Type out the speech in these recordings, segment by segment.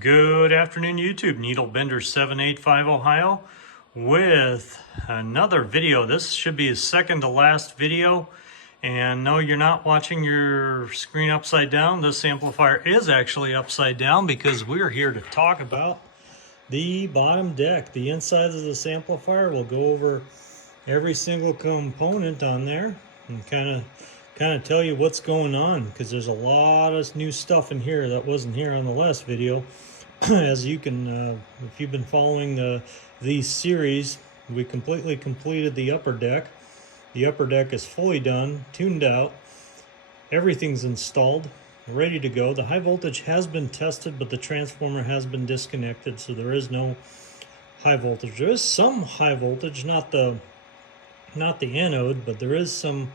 Good afternoon, YouTube. Needlebender785 Ohio with another video. This should be his second to last video. And no, you're not watching your screen upside down. This amplifier is actually upside down because we're here to talk about the bottom deck. The insides of this amplifier. We'll go over every single component on there and kind of tell you what's going on, because there's a lot of new stuff in here that wasn't here on the last video. As you can, if you've been following these series, we completely completed the upper deck. The upper deck is fully done, tuned out, everything's installed, ready to go. The high voltage has been tested, but the transformer has been disconnected, so there is no high voltage. There is some high voltage, not the anode, but there is some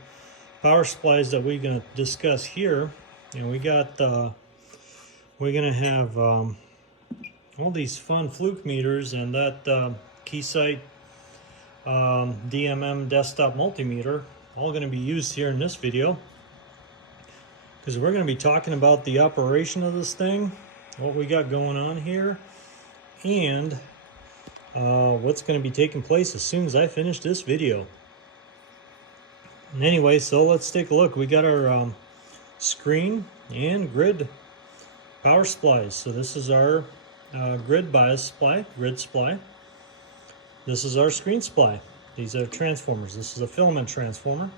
power supplies that we're going to discuss here. And we're going to have all these fun fluke meters and that Keysight DMM desktop multimeter, all going to be used here in this video, because we're going to be talking about the operation of this thing, what we got going on here, and what's going to be taking place as soon as I finish this video. And anyway, so let's take a look. We got our screen and grid power supplies. So this is our grid bias supply, grid supply. This is our screen supply. These are transformers. This is a filament transformer.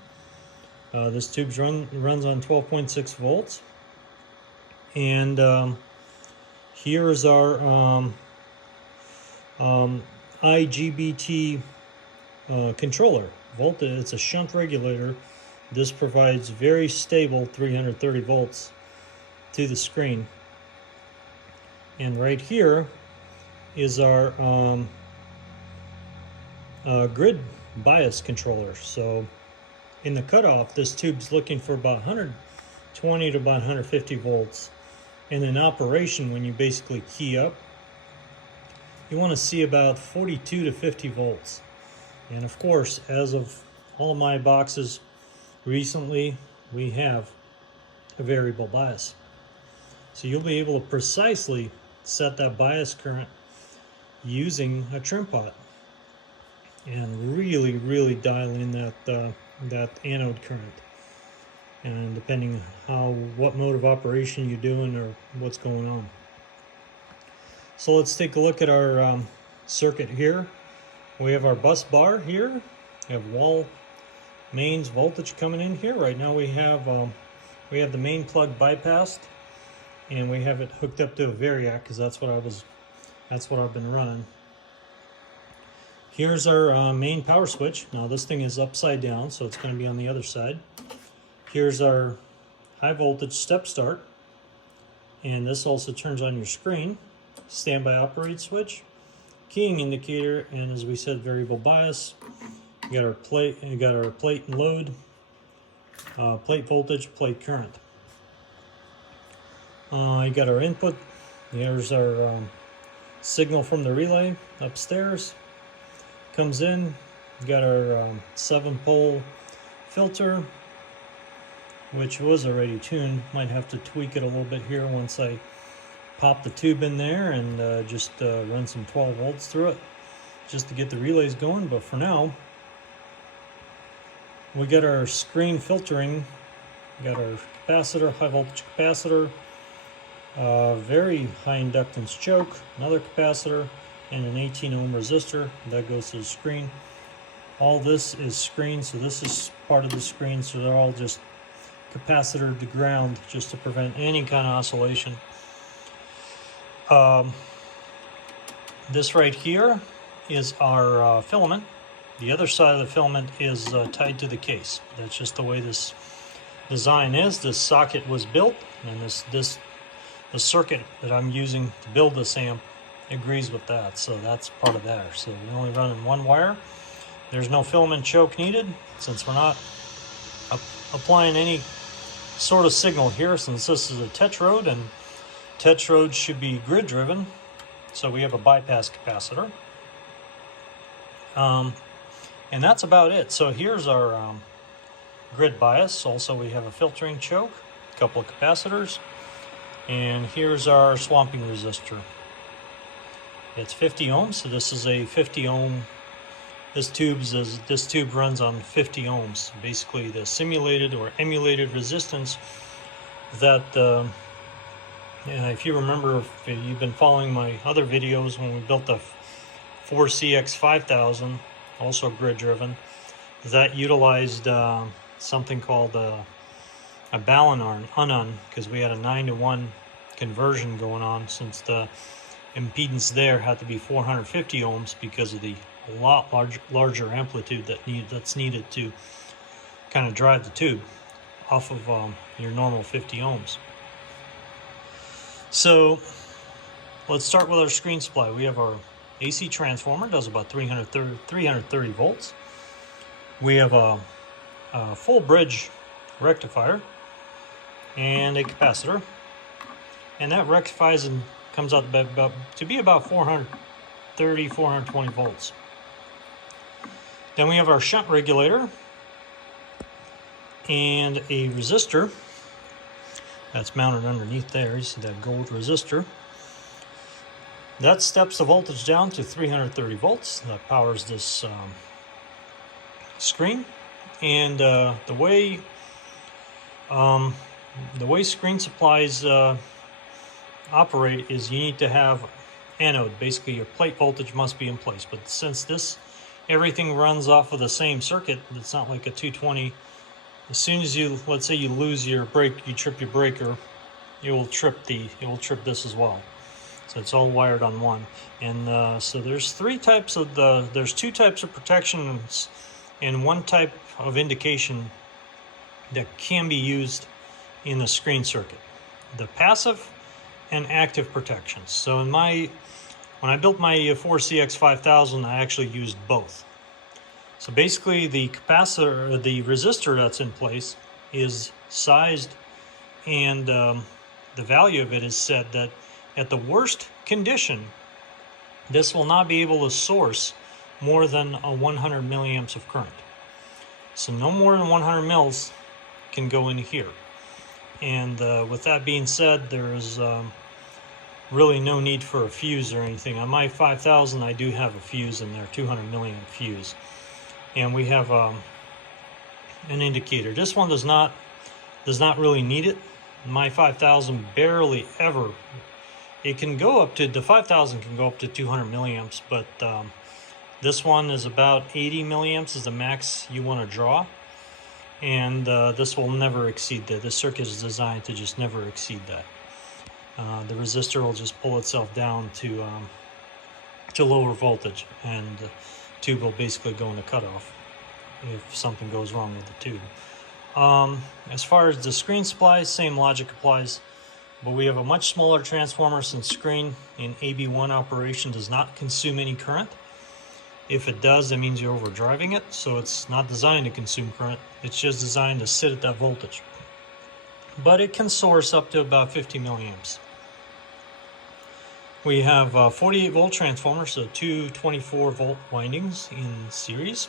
This tube runs on 12.6 volts. And here is our IGBT controller. Voltage, it's a shunt regulator. This provides very stable 330 volts to the screen. And right here is our grid bias controller. So in the cutoff, this tube's looking for about 120 to about 150 volts. And in operation, when you basically key up, you want to see about 42 to 50 volts. And of course, as of all my boxes recently, we have a variable bias. So you'll be able to precisely set that bias current using a trim pot and really dial in that anode current. And depending on what mode of operation you're doing or what's going on. So let's take a look at our circuit here. We have our bus bar here. We have wall mains voltage coming in here. Right now we have the main plug bypassed, and we have it hooked up to a variac, because that's what I've been running. Here's our main power switch. Now this thing is upside down, so it's going to be on the other side. Here's our high voltage step start, and this also turns on your screen. Standby operate switch, keying indicator, and as we said, variable bias. You got our plate, and got our plate and load, plate voltage, plate current. You got our input. Here's our signal from the relay upstairs. Comes in. You got our 7-pole filter, which was already tuned. Might have to tweak it a little bit here once I pop the tube in there and just run some 12 volts through it just to get the relays going. But for now, we got our screen filtering. We got our capacitor, high voltage capacitor, very high inductance choke, another capacitor, and an 18 ohm resistor that goes to the screen. All this is screen, so this is part of the screen, so they're all just capacitor to ground just to prevent any kind of oscillation. This right here is our filament. The other side of the filament is tied to the case. That's just the way this design is. This socket was built, and the circuit that I'm using to build this amp agrees with that. So that's part of that. So we only run in one wire. There's no filament choke needed, since we're not applying any sort of signal here, since this is a tetrode, and tetrodes should be grid driven. So we have a bypass capacitor. And that's about it. So here's our grid bias. Also, we have a filtering choke, a couple of capacitors, And here's our swamping resistor. It's 50 ohms, so this is a 50 ohm. This tube runs on 50 ohms. Basically, the simulated or emulated resistance that, if you remember, if you've been following my other videos when we built the 4CX5000, also grid driven, that utilized something called a Balanon, because we had a 9-to-1 conversion going on, since the impedance there had to be 450 ohms because of the lot larger amplitude that's needed to kind of drive the tube off of your normal 50 ohms. So let's start with our screen supply. We have our AC transformer, does about 330 volts. We have a full bridge rectifier and a capacitor, and that rectifies and comes out to be about 420 volts. Then we have our shunt regulator and a resistor that's mounted underneath there. You see that gold resistor. That steps the voltage down to 330 volts. That powers this screen. And the way screen supplies operate is you need to have anode. Basically, your plate voltage must be in place. But since everything runs off of the same circuit, it's not like a 220. As soon as let's say you lose your brake, you trip your breaker, it will trip this as well. So it's all wired on one. And so there's two types of protections and one type of indication that can be used in the screen circuit: the passive and active protections. So when I built my 4CX5000, I actually used both. So basically, the capacitor, the resistor that's in place, is sized, and the value of it is set that at the worst condition, this will not be able to source more than 100 milliamps of current. So no more than 100 mils can go in here. And with that being said, there's really no need for a fuse or anything. On my 5000, I do have a fuse in there, 200 milliamp fuse. And we have an indicator. This one does not really need it. My 5000 barely ever. It can go up to, the 5000 can go up to 200 milliamps, but this one is about 80 milliamps is the max you want to draw. And this will never exceed that. This circuit is designed to just never exceed that. The resistor will just pull itself down to lower voltage, and the tube will basically go into cutoff if something goes wrong with the tube. As far as the screen supplies, same logic applies, but we have a much smaller transformer, since screen in AB1 operation does not consume any current. If it does, that means you're overdriving it, so it's not designed to consume current. It's just designed to sit at that voltage. But it can source up to about 50 milliamps. We have a 48 volt transformer, so two 24 volt windings in series.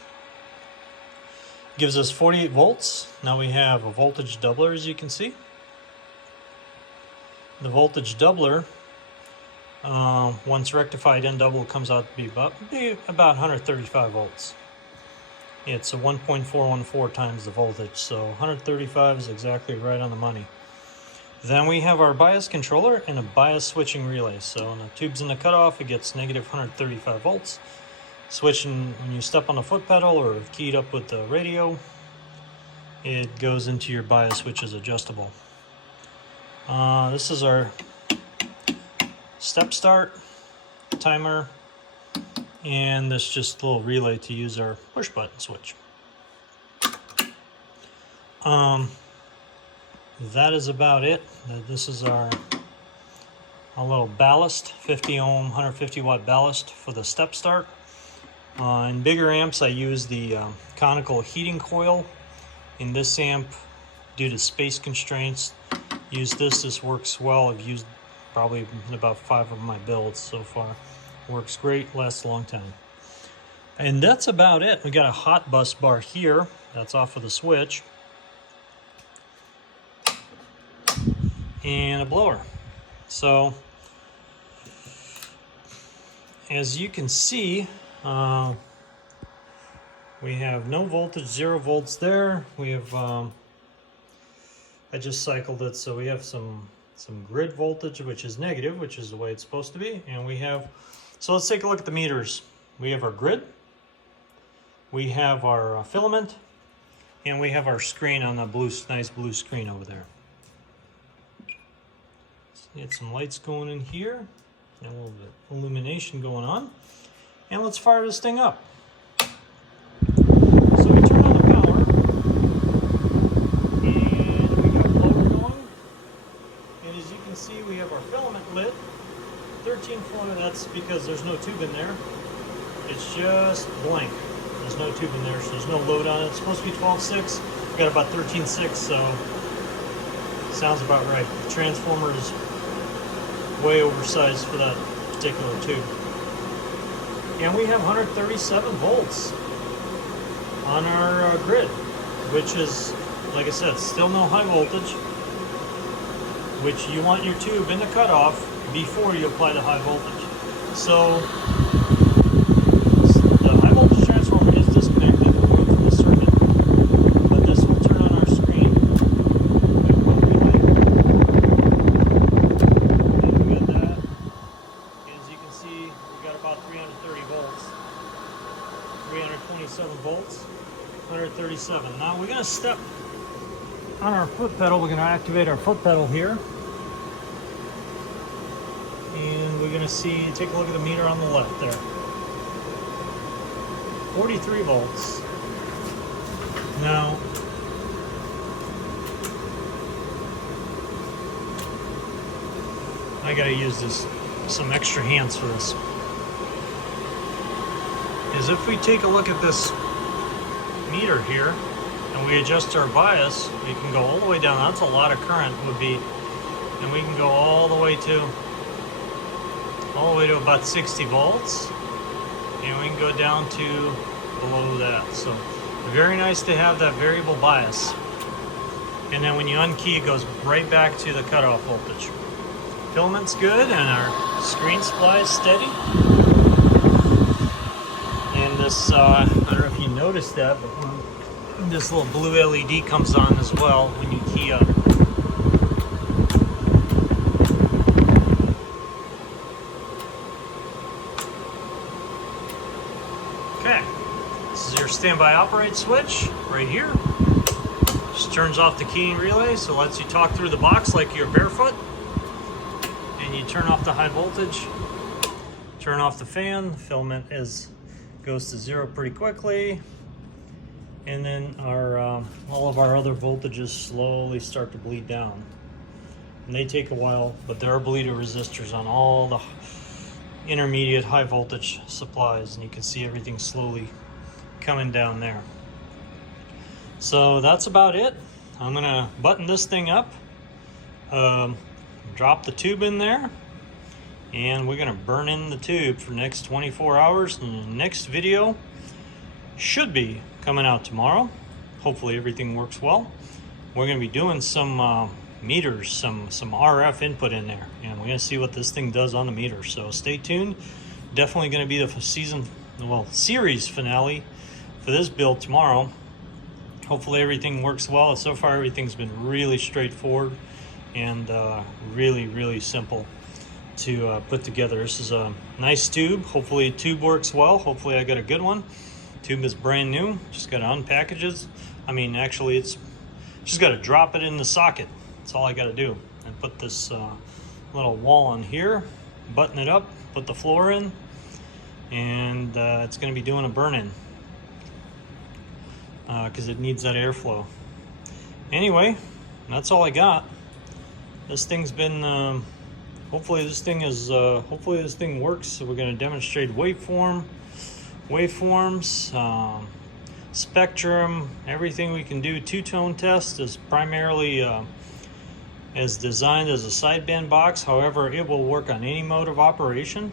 Gives us 48 volts. Now we have a voltage doubler, as you can see. The voltage doubler, once rectified and double, comes out to be about 135 volts. It's a 1.414 times the voltage, so 135 is exactly right on the money. Then we have our bias controller and a bias switching relay. So when the tube's in the cutoff, it gets negative 135 volts. Switching when you step on the foot pedal or keyed up with the radio, it goes into your bias, which is adjustable. This is our step start timer, and this just a little relay to use our push button switch. That is about it. This is our little ballast, 50 ohm, 150 watt ballast for the step start. In bigger amps, I use the conical heating coil. In this amp, due to space constraints, use this. This works well. I've used probably about 5 of my builds so far. Works great, lasts a long time. And that's about it. We got a hot bus bar here. That's off of the switch. And a blower. So as you can see, we have no voltage, 0 volts there. We have, I just cycled it, so we have some grid voltage, which is negative, which is the way it's supposed to be. And we have, so let's take a look at the meters. We have our grid, we have our filament, and we have our screen on the blue, nice blue screen over there. So we get some lights going in here, and a little bit of illumination going on. And let's fire this thing up. So we turn on the power, and we got blower going. And as you can see, we have our filament lit. 13 filament, that's because there's no tube in there. It's just blank. There's no tube in there, so there's no load on it. It's supposed to be 12.6. We got about 13.6, so sounds about right. The transformer is way oversized for that particular tube. And we have 137 volts on our grid, which is, like I said, still no high voltage, which you want your tube in the cutoff before you apply the high voltage. So the high voltage transformer is disconnected from the circuit, but this will turn on our screen. And we got that. As you can see, we got about 330 volts, 327 volts, 137. Now we're going to step on our foot pedal. We're going to activate our foot pedal here. And we're going to see, take a look at the meter on the left there. 43 volts. Now, I got to use some extra hands for this. Is if we take a look at this meter here and we adjust our bias, we can go all the way down. That's a lot of current would be, and we can go all the way to about 60 volts, and we can go down to below that. So very nice to have that variable bias. And then when you unkey, it goes right back to the cutoff voltage. Filament's good, and our screen supply is steady. And this, I don't know if you noticed that, but when this little blue LED comes on as well when you key up. Okay, this is your standby operate switch right here. Just turns off the keying relay, so it lets you talk through the box like you're barefoot. And you turn off the high voltage, turn off the fan. The filament goes to 0 pretty quickly. And then our all of our other voltages slowly start to bleed down. And they take a while, but there are bleeder resistors on all the intermediate high voltage supplies, and you can see everything slowly coming down there. So that's about it. I'm gonna button this thing up, drop the tube in there, and we're gonna burn in the tube for the next 24 hours. And the next video should be coming out tomorrow. Hopefully everything works well. We're gonna be doing some meters, some RF input in there, and we're gonna see what this thing does on the meter. So stay tuned. Definitely gonna be the series finale for this build tomorrow. Hopefully everything works well. So far everything's been really straightforward and really simple to put together. This is a nice tube. Hopefully the tube works well. Hopefully I got a good one. Tube is brand new. Just got to unpackage it. I mean, actually it's just got to drop it in the socket. That's all I got to do. And put this little wall on here, button it up, put the floor in, and it's going to be doing a burn-in because it needs that airflow. Anyway, that's all I got. This thing's been hopefully this thing works. So we're going to demonstrate waveforms, spectrum, everything we can do. Two-tone test is primarily as designed as a sideband box. However, it will work on any mode of operation,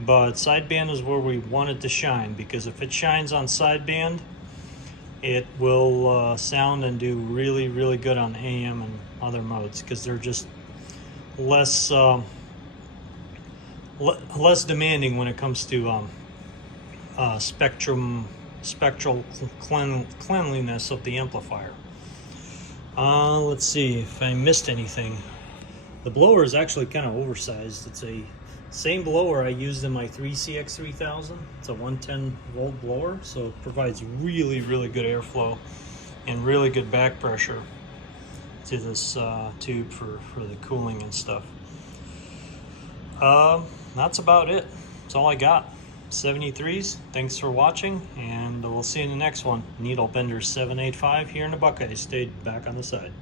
but sideband is where we want it to shine, because if it shines on sideband, it will sound and do really good on AM and other modes, because they're just less less demanding when it comes to spectral cleanliness of the amplifier. Let's see if I missed anything. The blower is actually kind of oversized. It's a same blower I used in my 3CX3000. It's a 110 volt blower, so it provides really good airflow and really good back pressure to this tube for the cooling and stuff. That's about it. That's all I got. 73s, thanks for watching, and we'll see you in the next one. Needle Bender 785 here in the Buckeye State, back on the side.